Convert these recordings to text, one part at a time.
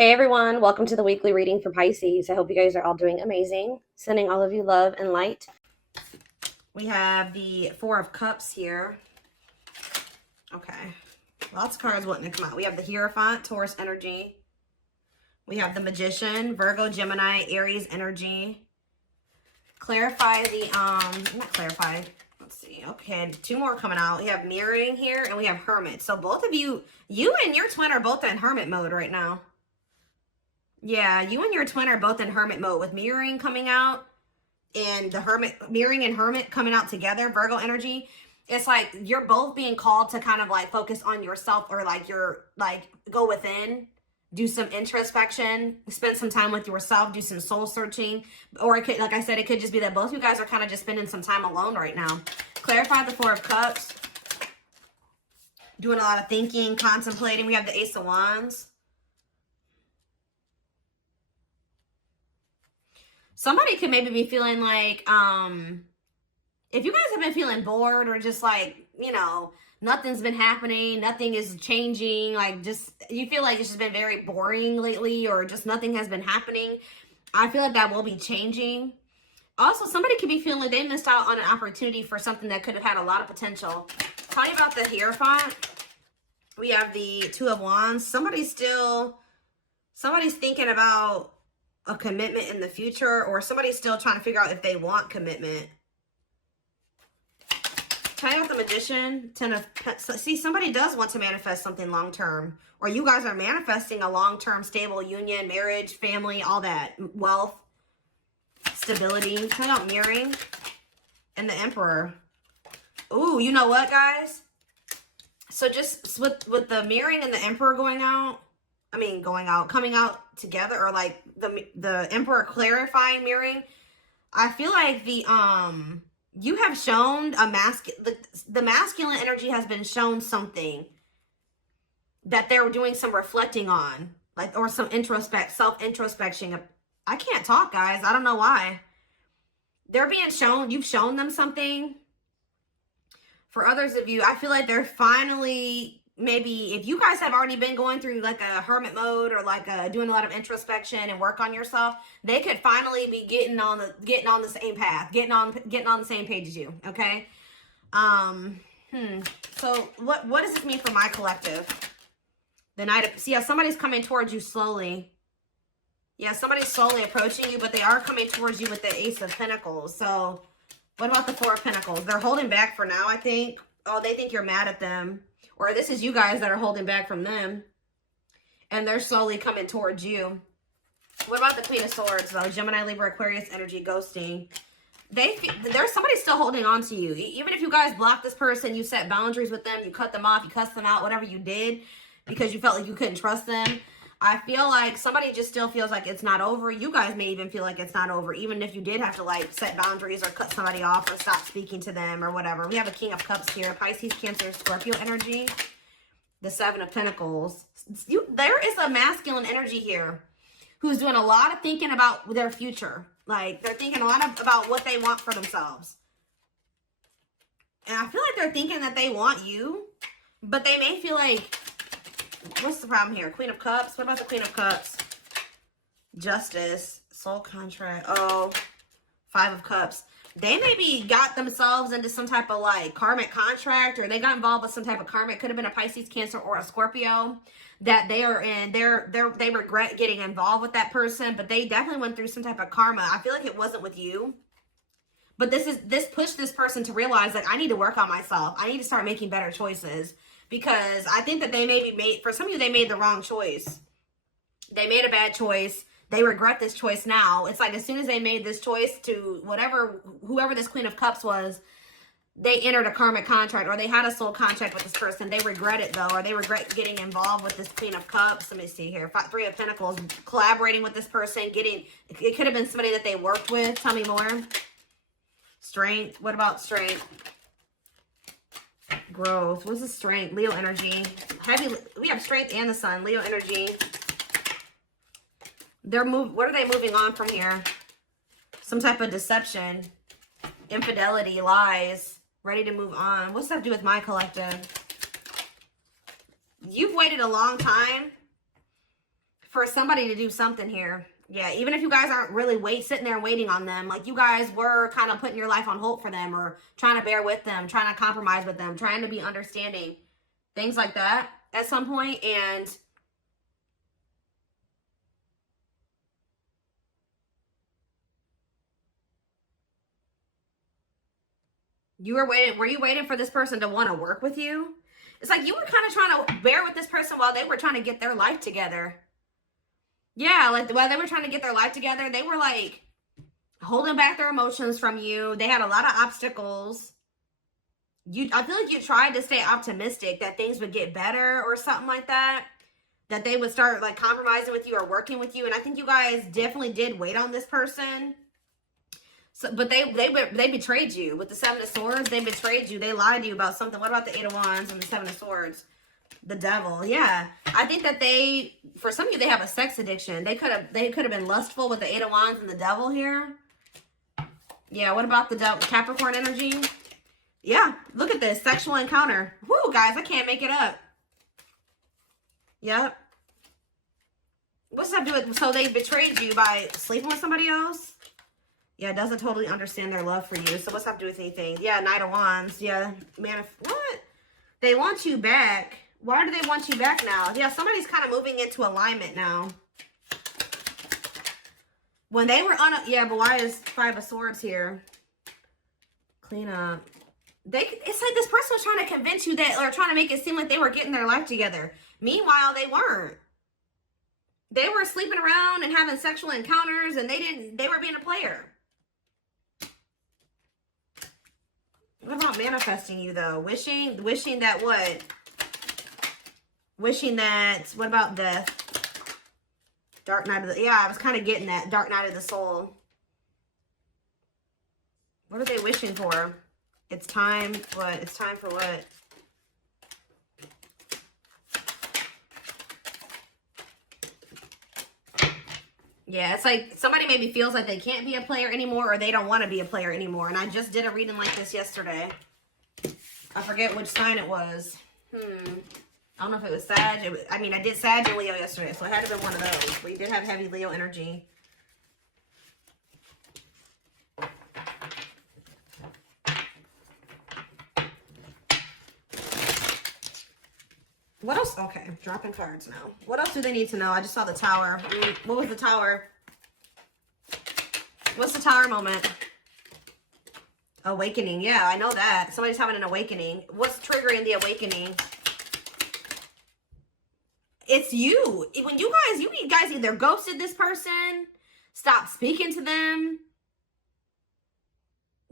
Hey everyone, welcome to the weekly reading for Pisces. I hope you guys are all doing amazing. Sending all of you love and light. We have the Four of Cups here. Okay. Lots of cards wanting to come out. We have the Hierophant, Taurus energy. We have the Magician, Virgo, Gemini, Aries energy. Clarify the, not clarify. Let's see. Okay, two more coming out. We have Mirroring here and we have Hermit. So both of you, you and your twin are both in Hermit mode right now. Yeah, you and your twin are both in Hermit mode with Mirroring coming out and the Hermit, Mirroring and Hermit coming out together, Virgo energy. It's like you're both being called to kind of like focus on yourself, or like you're like go within, do some introspection, spend some time with yourself, do some soul searching. Or it could, like I said, it could just be that both you guys are kind of just spending some time alone right now. Clarify the Four of Cups. Doing a lot of thinking, contemplating. We have the Ace of Wands. Somebody could maybe be feeling like, if you guys have been feeling bored or just like, you know, nothing's been happening, nothing is changing, like just, you feel like it's just been very boring lately or just nothing has been happening, I feel like that will be changing. Also, somebody could be feeling like they missed out on an opportunity for something that could have had a lot of potential. Tell you about the Hierophant. We have the Two of Wands. Somebody's thinking about a commitment in the future, or somebody's still trying to figure out if they want commitment. Tell you about the Magician. See, somebody does want to manifest something long-term, or you guys are manifesting a long-term stable union, marriage, family, all that, wealth, stability. Tell you about Mirroring and the Emperor. Ooh, you know what, guys? So just with the Mirroring and the Emperor coming out together, or like the Emperor clarifying Mirroring, I feel like the you have shown the masculine energy has been shown something that they're doing some reflecting on, like, or some self-introspection. I can't talk, guys. I don't know why. They're being shown, you've shown them something. For others of you, I feel like they're finally, maybe if you guys have already been going through like a hermit mode, or like doing a lot of introspection and work on yourself, they could finally be getting on the same path, getting on the same page as you. Okay. So what does this mean for my collective? The Knight of, see how somebody's coming towards you slowly. Yeah, somebody's slowly approaching you, but they are coming towards you with the Ace of Pentacles. So what about the Four of Pentacles? They're holding back for now, I think. Oh, they think you're mad at them. Or this is you guys that are holding back from them. And they're slowly coming towards you. What about the Queen of Swords, though? Gemini, Libra, Aquarius energy, ghosting. There's somebody still holding on to you. Even if you guys block this person, you set boundaries with them, you cut them off, you cuss them out, whatever you did, because you felt like you couldn't trust them. I feel like somebody just still feels like it's not over. You guys may even feel like it's not over, even if you did have to like set boundaries or cut somebody off or stop speaking to them or whatever. We have a King of Cups here. Pisces, Cancer, Scorpio energy. The Seven of Pentacles. There is a masculine energy here who's doing a lot of thinking about their future. Like, they're thinking a lot about what they want for themselves. And I feel like they're thinking that they want you, but they may feel like, what's the problem here? Queen of Cups. What about the Queen of Cups? Justice. Soul contract. Oh, Five of Cups. They maybe got themselves into some type of like karmic contract, or they got involved with some type of karmic. Could have been a Pisces, Cancer, or a Scorpio that they are in. They regret getting involved with that person, but they definitely went through some type of karma. I feel like it wasn't with you. But this pushed this person to realize, like, I need to work on myself. I need to start making better choices. Because I think that they maybe for some of you, they made the wrong choice. They made a bad choice. They regret this choice now. It's like as soon as they made this choice to whoever this Queen of Cups was, they entered a karmic contract, or they had a soul contract with this person. They regret it, though, or they regret getting involved with this Queen of Cups. Let me see here. Three of Pentacles, collaborating with this person, it could have been somebody that they worked with. Tell me more. Strength. What about strength? Growth. What's the strength? Leo energy. We have strength and the sun. Leo energy. What are they moving on from here? Some type of deception. Infidelity. Lies. Ready to move on. What's that have to do with my collective? You've waited a long time for somebody to do something here. Yeah, even if you guys aren't really sitting there waiting on them, like you guys were kind of putting your life on hold for them or trying to bear with them, trying to compromise with them, trying to be understanding, things like that at some point. And you were you waiting for this person to want to work with you? It's like you were kind of trying to bear with this person while they were trying to get their life together. Yeah, like while they were trying to get their life together, they were like holding back their emotions from you. They had a lot of obstacles. I feel like you tried to stay optimistic that things would get better or something like that. That they would start like compromising with you or working with you. And I think you guys definitely did wait on this person. So, but they betrayed you with the Seven of Swords. They betrayed you. They lied to you about something. What about the Eight of Wands and the Seven of Swords? The Devil. Yeah, I think that for some of you, they have a sex addiction. They could have been lustful with the Eight of Wands and the Devil here. Yeah. What about the Capricorn energy? Yeah. Look at this sexual encounter. Whoo, guys, I can't make it up. Yep. What's that do with? So they betrayed you by sleeping with somebody else. Yeah, doesn't totally understand their love for you. So what's that do with anything? Yeah, Knight of Wands. Yeah, man, what? They want you back. Why do they want you back now? Yeah, somebody's kind of moving into alignment now. When they were on a... Yeah, but why is Five of Swords here? Clean up. It's like this person was trying to convince you that... Or trying to make it seem like they were getting their life together. Meanwhile, they weren't. They were sleeping around and having sexual encounters. And they were being a player. What about manifesting you, though? Wishing that what? Wishing that, what about death? Dark Night of the, yeah, I was kind of getting that. Dark Night of the Soul. What are they wishing for? It's time, what? It's time for what? Yeah, it's like somebody maybe feels like they can't be a player anymore or they don't want to be a player anymore. And I just did a reading like this yesterday. I forget which sign it was. I don't know if it was Sag. I mean, I did Sag and Leo yesterday, so it had to have been one of those. We did have heavy Leo energy. What else? Okay, dropping cards now. What else do they need to know? I just saw the Tower. What was the Tower? What's the Tower moment? Awakening. Yeah, I know that. Somebody's having an awakening. What's triggering the awakening? It's you. When you guys either ghosted this person, stopped speaking to them,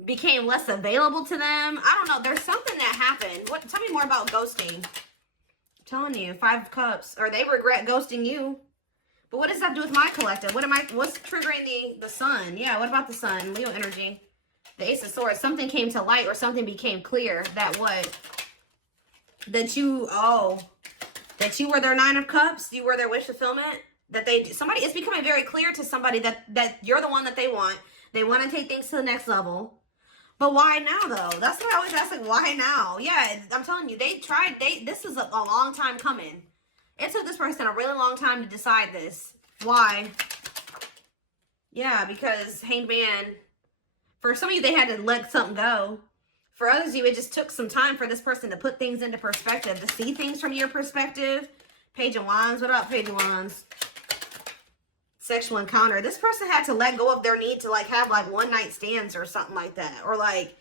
became less available to them. I don't know. There's something that happened. Tell me more about ghosting. Telling you, 5 of Cups, or they regret ghosting you. But what does that do with my collective? What's triggering the Sun? Yeah, what about the Sun? Leo energy. The Ace of Swords. Something came to light or something became clear that what? That you were their 9 of Cups. You were their wish fulfillment. It's becoming very clear to somebody that you're the one that they want. They want to take things to the next level. But why now, though? That's what I always ask, like, why now? Yeah, I'm telling you, this is a long time coming. It took this person a really long time to decide this. Why? Yeah, because Hanged Man, for some of you, they had to let something go. For others of you, it just took some time for this person to put things into perspective, to see things from your perspective. Page of Wands. What up, Page of Wands? Sexual encounter. This person had to let go of their need to like have like one night stands or something like that. Or like,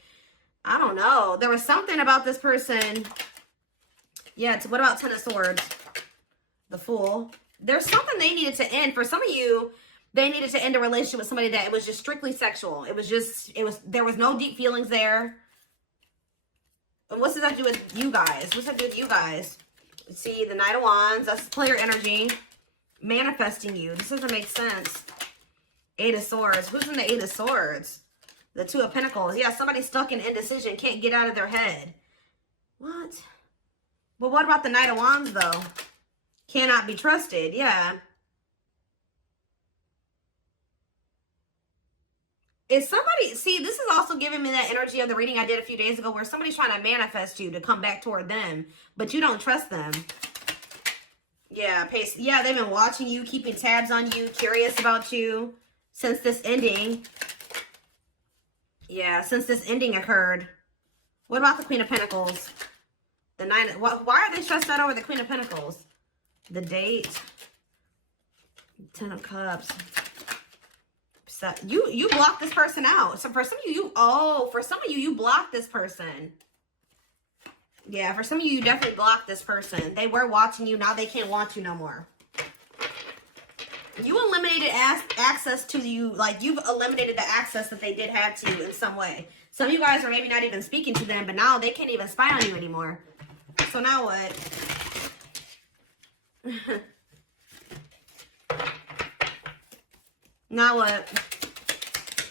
I don't know. There was something about this person. Yeah, what about 10 of Swords? The Fool. There's something they needed to end. For some of you, they needed to end a relationship with somebody that it was just strictly sexual. There was no deep feelings there. And what's that do with you guys? What's that do with you guys? See, the Knight of Wands. That's player energy. Manifesting you. This doesn't make sense. 8 of Swords. Who's in the 8 of Swords? The 2 of Pentacles. Yeah, somebody's stuck in indecision. Can't get out of their head. What? But what about the Knight of Wands, though? Cannot be trusted. Yeah. Is somebody... See, this is also giving me that energy of the reading I did a few days ago where somebody's trying to manifest you to come back toward them, but you don't trust them. Yeah, yeah, they've been watching you, keeping tabs on you, curious about you since this ending. Yeah, since this ending occurred. What about the Queen of Pentacles? The Nine. Why are they stressed out over the Queen of Pentacles? The date. 10 of Cups. So you blocked this person out. So for some of you, for some of you, you blocked this person. Yeah, for some of you definitely blocked this person. They were watching you. Now they can't want you no more. You eliminated access to you. Like, you've eliminated the access that they did have to you in some way. Some of you guys are maybe not even speaking to them, but now they can't even spy on you anymore. So now what? Now what?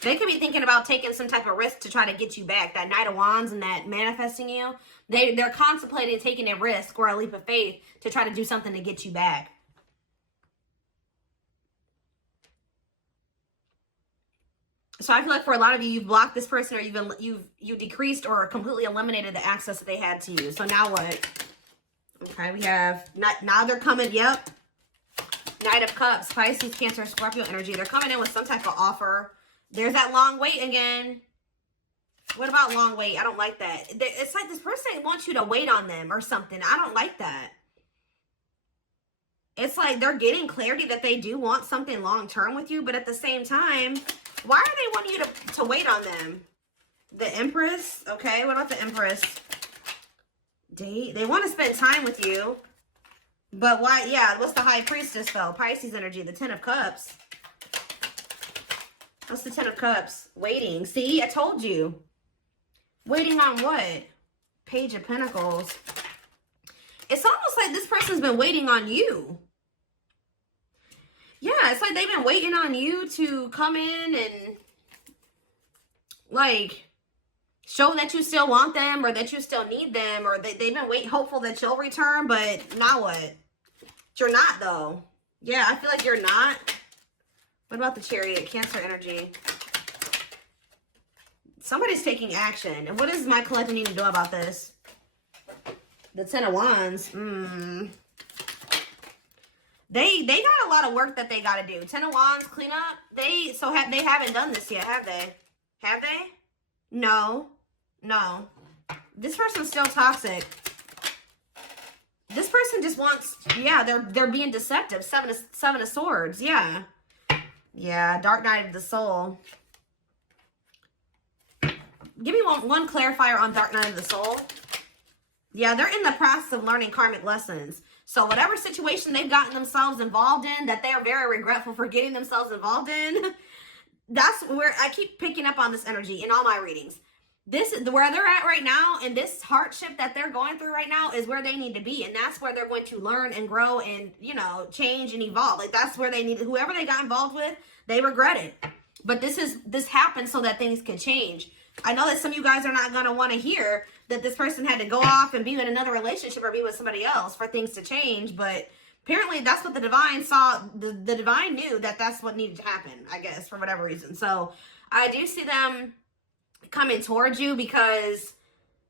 They could be thinking about taking some type of risk to try to get you back. That Knight of Wands and that manifesting you. They're contemplating taking a risk or a leap of faith to try to do something to get you back. So I feel like for a lot of you, you've blocked this person, or you've decreased or completely eliminated the access that they had to you. So now what? Okay, we have now they're coming. Yep. Knight of Cups, Pisces, Cancer, Scorpio energy. They're coming in with some type of offer. There's that long wait again. What about long wait? I don't like that. It's like this person wants you to wait on them or something. I don't like that. It's like they're getting clarity that they do want something long-term with you, but at the same time, why are they wanting you to wait on them? The Empress. Okay, what about the Empress? Date. They want to spend time with you. But why? Yeah, what's the High Priestess though? Pisces energy, the 10 of Cups. What's the 10 of Cups? Waiting. See, I told you. Waiting on what? Page of Pentacles. It's almost like this person's been waiting on you. Yeah, it's like they've been waiting on you to come in and, like, show that you still want them or that you still need them, or they've been hopeful that you'll return, but now what? You're not, though. Yeah, I feel like you're not. What about the Chariot? Cancer energy. Somebody's taking action. And what does my collective need to do about this? The 10 of Wands. They got a lot of work that they got to do. 10 of Wands, clean up. They haven't done this yet, have they? Have they? No. No. This person's still toxic. This person just wants, yeah, they're being deceptive. Seven of Swords, yeah. Yeah, Dark Night of the Soul. Give me one clarifier on Dark Night of the Soul. Yeah, they're in the process of learning karmic lessons. So whatever situation they've gotten themselves involved in that they are very regretful for getting themselves involved in, that's where I keep picking up on this energy in all my readings. This is where they're at right now, and this hardship that they're going through right now is where they need to be, and that's where they're going to learn and grow and, you know, change and evolve. Like, that's where they need it. Whoever they got involved with, they regret it. But this happened so that things could change. I know that some of you guys are not going to want to hear that this person had to go off and be in another relationship or be with somebody else for things to change, but apparently that's what the divine saw. The divine knew that that's what needed to happen, I guess, for whatever reason. So I do see them coming towards you because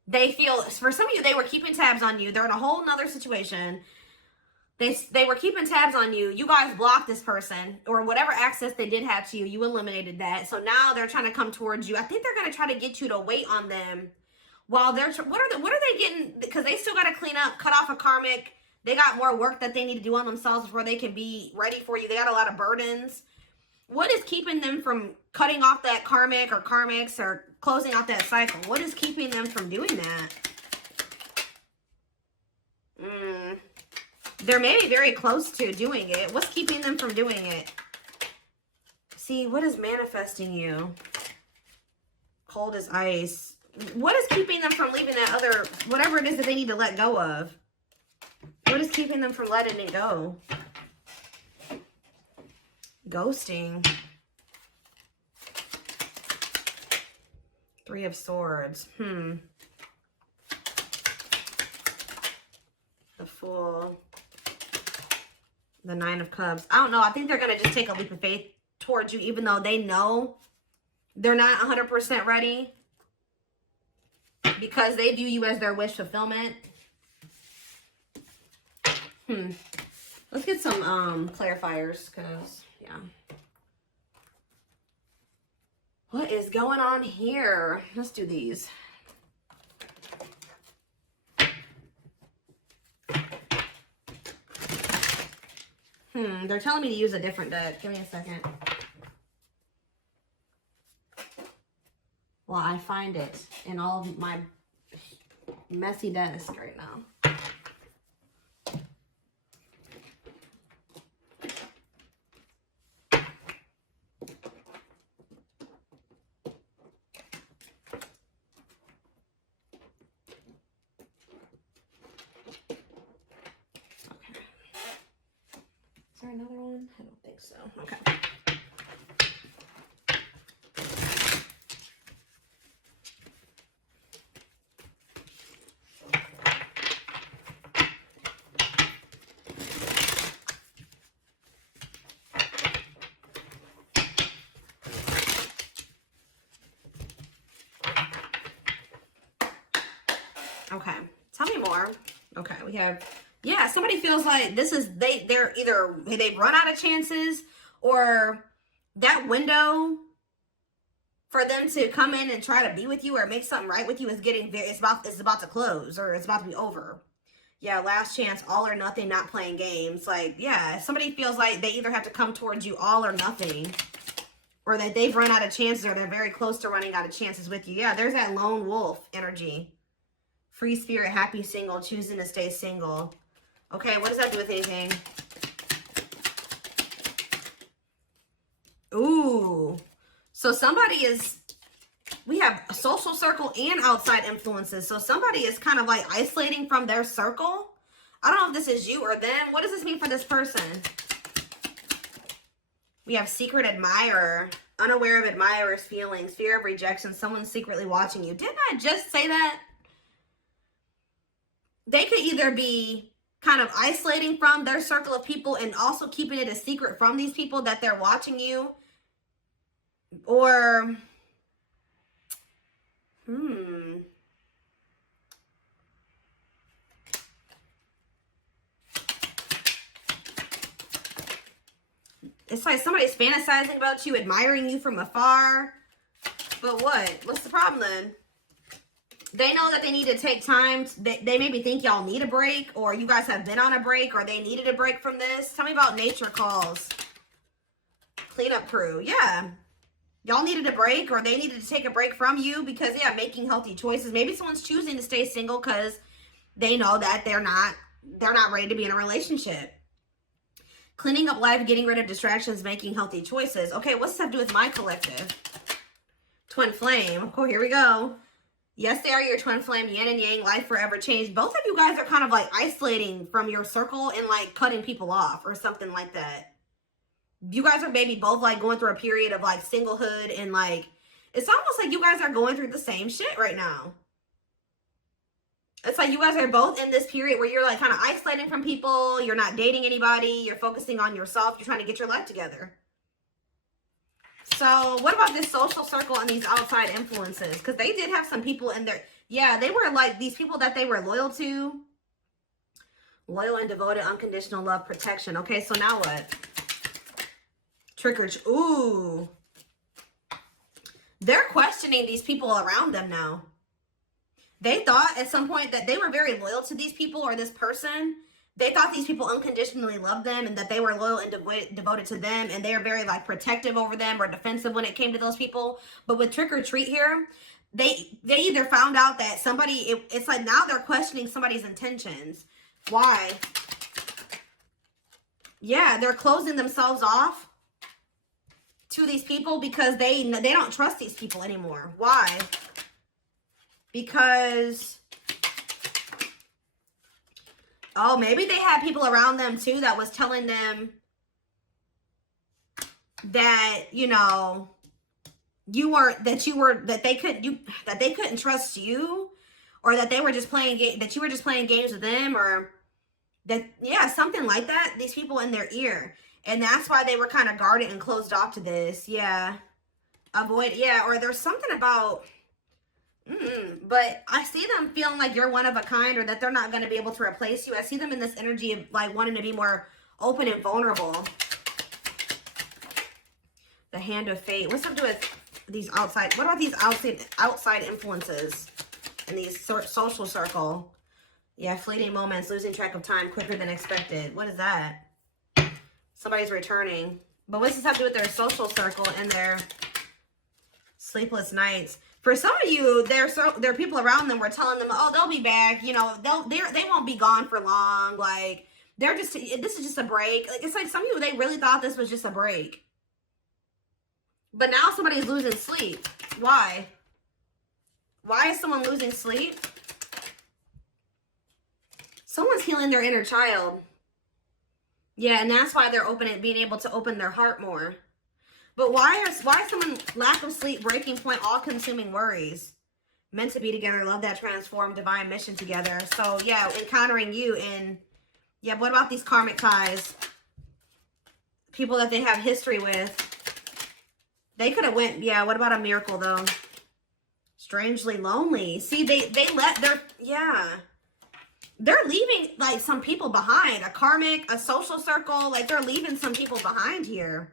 they feel, for some of you, they were keeping tabs on you. They're in a whole nother situation. They were keeping tabs on you. You guys blocked this person, or whatever access they did have to you, you eliminated that. So now they're trying to come towards you. I think they're going to try to get you to wait on them while they're, what are they getting? Because they still got to clean up, cut off a karmic. They got more work that they need to do on themselves before they can be ready for you. They got a lot of burdens. What is keeping them from cutting off that karmic or karmics or closing out that cycle? What is keeping them from doing that? They're maybe very close to doing it. What's keeping them from doing it? See, what is manifesting you? Cold as ice. What is keeping them from leaving that other, whatever it is that they need to let go of? What is keeping them from letting it go? Ghosting. 3 of Swords. The Fool. The 9 of Cups. I don't know. I think they're going to just take a leap of faith towards you, even though they know they're not 100% ready, because they view you as their wish fulfillment. Let's get some clarifiers, because, yeah. What is going on here? Let's do these. They're telling me to use a different deck. Give me a second. Well, I find it in all of my messy desk right now. Another one? I don't think so. Okay. Okay. Tell me more. Okay, we have, yeah, somebody feels like this is, they're either, they've run out of chances, or that window for them to come in and try to be with you or make something right with you is getting, it's about to close, or it's about to be over. Yeah, last chance, all or nothing, not playing games. Like, yeah, somebody feels like they either have to come towards you all or nothing, or that they've run out of chances, or they're very close to running out of chances with you. Yeah, there's that lone wolf energy. Free spirit, happy single, choosing to stay single. Okay, what does that do with anything? Ooh. So somebody is, we have a social circle and outside influences. So somebody is kind of like isolating from their circle. I don't know if this is you or them. What does this mean for this person? We have secret admirer, unaware of admirer's feelings, fear of rejection, someone secretly watching you. Didn't I just say that? They could either be kind of isolating from their circle of people and also keeping it a secret from these people that they're watching you. Or, it's like somebody's fantasizing about you, admiring you from afar. But what? What's the problem then? They know that they need to take time. They maybe think y'all need a break, or you guys have been on a break, or they needed a break from this. Tell me about nature calls. Cleanup crew. Yeah. Y'all needed a break, or they needed to take a break from you because, yeah, making healthy choices. Maybe someone's choosing to stay single because they know that they're not ready to be in a relationship. Cleaning up life, getting rid of distractions, making healthy choices. Okay, what's this have to do with my collective? Twin flame. Oh, here we go. Yes, they are your twin flame, yin and yang, life forever changed. Both of you guys are kind of like isolating from your circle and like cutting people off or something like that. You guys are maybe both like going through a period of like singlehood, and like, it's almost like you guys are going through the same shit right now. It's like you guys are both in this period where you're like kind of isolating from people. You're not dating anybody. You're focusing on yourself. You're trying to get your life together. So what about this social circle and these outside influences? Because they did have some people in there. Yeah, they were like these people that they were loyal to. Loyal and devoted, unconditional love, protection. Okay, so now what? Trick or treat. Ooh. They're questioning these people around them now. They thought at some point that they were very loyal to these people or this person. They thought these people unconditionally loved them and that they were loyal and devoted to them, and they were very like protective over them or defensive when it came to those people. But with trick or treat here, they either found out that somebody, it's like now they're questioning somebody's intentions. Why? Yeah, they're closing themselves off to these people because they don't trust these people anymore. Why? Because, oh, maybe they had people around them too that was telling them that, you know, that they couldn't trust you, or that they were just playing that you were just playing games with them, or that, yeah, something like that. These people in their ear. And that's why they were kind of guarded and closed off to this. Yeah. Avoid, yeah, or there's something about, but I see them feeling like you're one of a kind, or that they're not going to be able to replace you. I see them in this energy of like wanting to be more open and vulnerable. The Hand of Fate. What's up to do with these outside? What about these outside influences in these social circle? Yeah, fleeting moments, losing track of time quicker than expected. What is that? Somebody's returning. But what's this have to do with their social circle and their sleepless nights? For some of you, there are people around them. We're telling them, oh, they'll be back. You know, they won't be gone for long. Like they're just, this is just a break. Like it's like some of you, they really thought this was just a break. But now somebody's losing sleep. Why? Why is someone losing sleep? Someone's healing their inner child. Yeah, and that's why they're being able to open their heart more. But why is someone lack of sleep, breaking point, all-consuming worries? Meant to be together, love that transform, divine mission together. So yeah, encountering you in, yeah, what about these karmic ties? People that they have history with. They could have went, yeah, what about a miracle though? Strangely lonely. See, they let their, yeah. They're leaving like some people behind. A karmic, a social circle, like they're leaving some people behind here.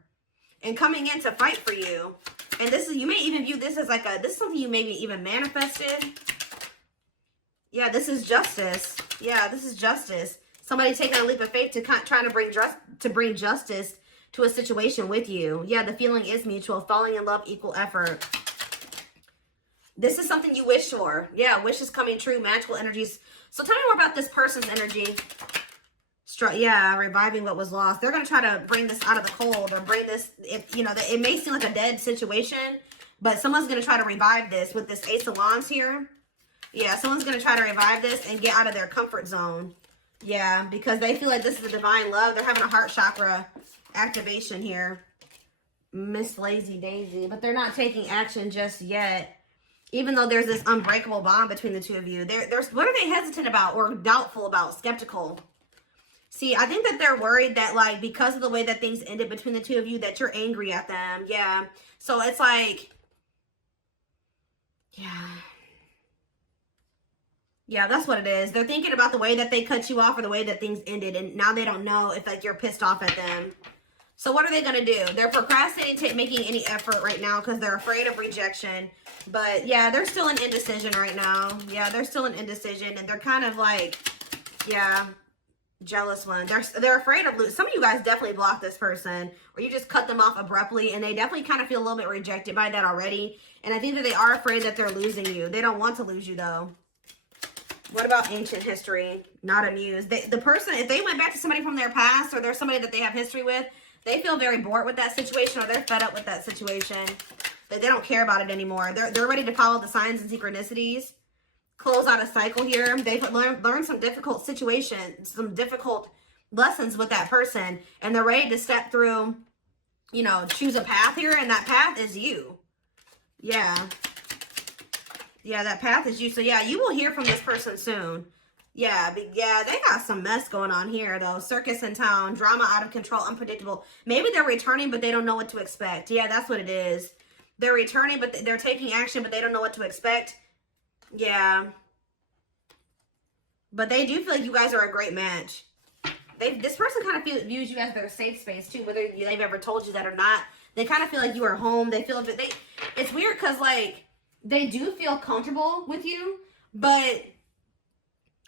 And coming in to fight for you. And this is, you may even view this as like this is something you maybe even manifested. Yeah, this is justice. Yeah, this is justice. Somebody taking a leap of faith to trying to bring justice to a situation with you. Yeah, the feeling is mutual. Falling in love, equal effort. This is something you wish for. Yeah, wish is coming true. Magical energies. So tell me more about this person's energy. Yeah, reviving what was lost. They're going to try to bring this out of the cold or bring this, if you know, it may seem like a dead situation, but someone's going to try to revive this with this Ace of Wands here. Yeah, someone's going to try to revive this and get out of their comfort zone. Yeah, because they feel like this is a divine love. They're having a heart chakra activation here. Miss Lazy Daisy, but they're not taking action just yet. Even though there's this unbreakable bond between the two of you. What are they hesitant about or doubtful about? Skeptical. See, I think that they're worried that, like, because of the way that things ended between the two of you, that you're angry at them. Yeah. So it's like, yeah. Yeah, that's what it is. They're thinking about the way that they cut you off or the way that things ended. And now they don't know if, like, you're pissed off at them. So what are they going to do? They're procrastinating making any effort right now because they're afraid of rejection. But, yeah, they're still in indecision right now. Yeah, they're still in indecision. And they're kind of like, yeah, jealous one. They're afraid of losing. Some of you guys definitely blocked this person. Or you just cut them off abruptly. And they definitely kind of feel a little bit rejected by that already. And I think that they are afraid that they're losing you. They don't want to lose you, though. What about ancient history? Not amused. The person, if they went back to somebody from their past or there's somebody that they have history with, they feel very bored with that situation or they're fed up with that situation. They don't care about it anymore. They're ready to follow the signs and synchronicities. Close out a cycle here. They've learned some difficult situations, some difficult lessons with that person. And they're ready to step through, you know, choose a path here. And that path is you. Yeah. Yeah, that path is you. So, yeah, you will hear from this person soon. Yeah, but yeah, they got some mess going on here, though. Circus in town, drama out of control, unpredictable. Maybe they're returning, but they don't know what to expect. Yeah, that's what it is. They're returning, but they're taking action, but they don't know what to expect. Yeah. But they do feel like you guys are a great match. This person kind of views you as their safe space, too, whether they've ever told you that or not. They kind of feel like you are home. They feel that it's weird because, like, they do feel comfortable with you, but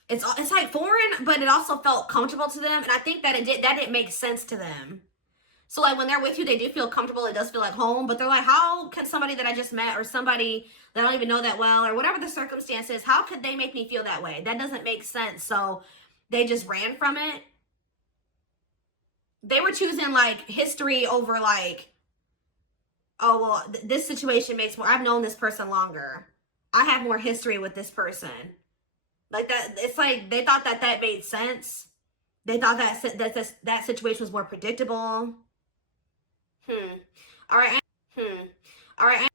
it's like foreign, but it also felt comfortable to them. And I think that that didn't make sense to them. So like when they're with you, they do feel comfortable. It does feel like home, but they're like, how can somebody that I just met or somebody that I don't even know that well or whatever the circumstance is, how could they make me feel that way? That doesn't make sense. So they just ran from it. They were choosing like history over like, oh, well, this situation makes more, I've known this person longer. I have more history with this person. Like that, it's like they thought that made sense. They thought that situation was more predictable. All right. All right.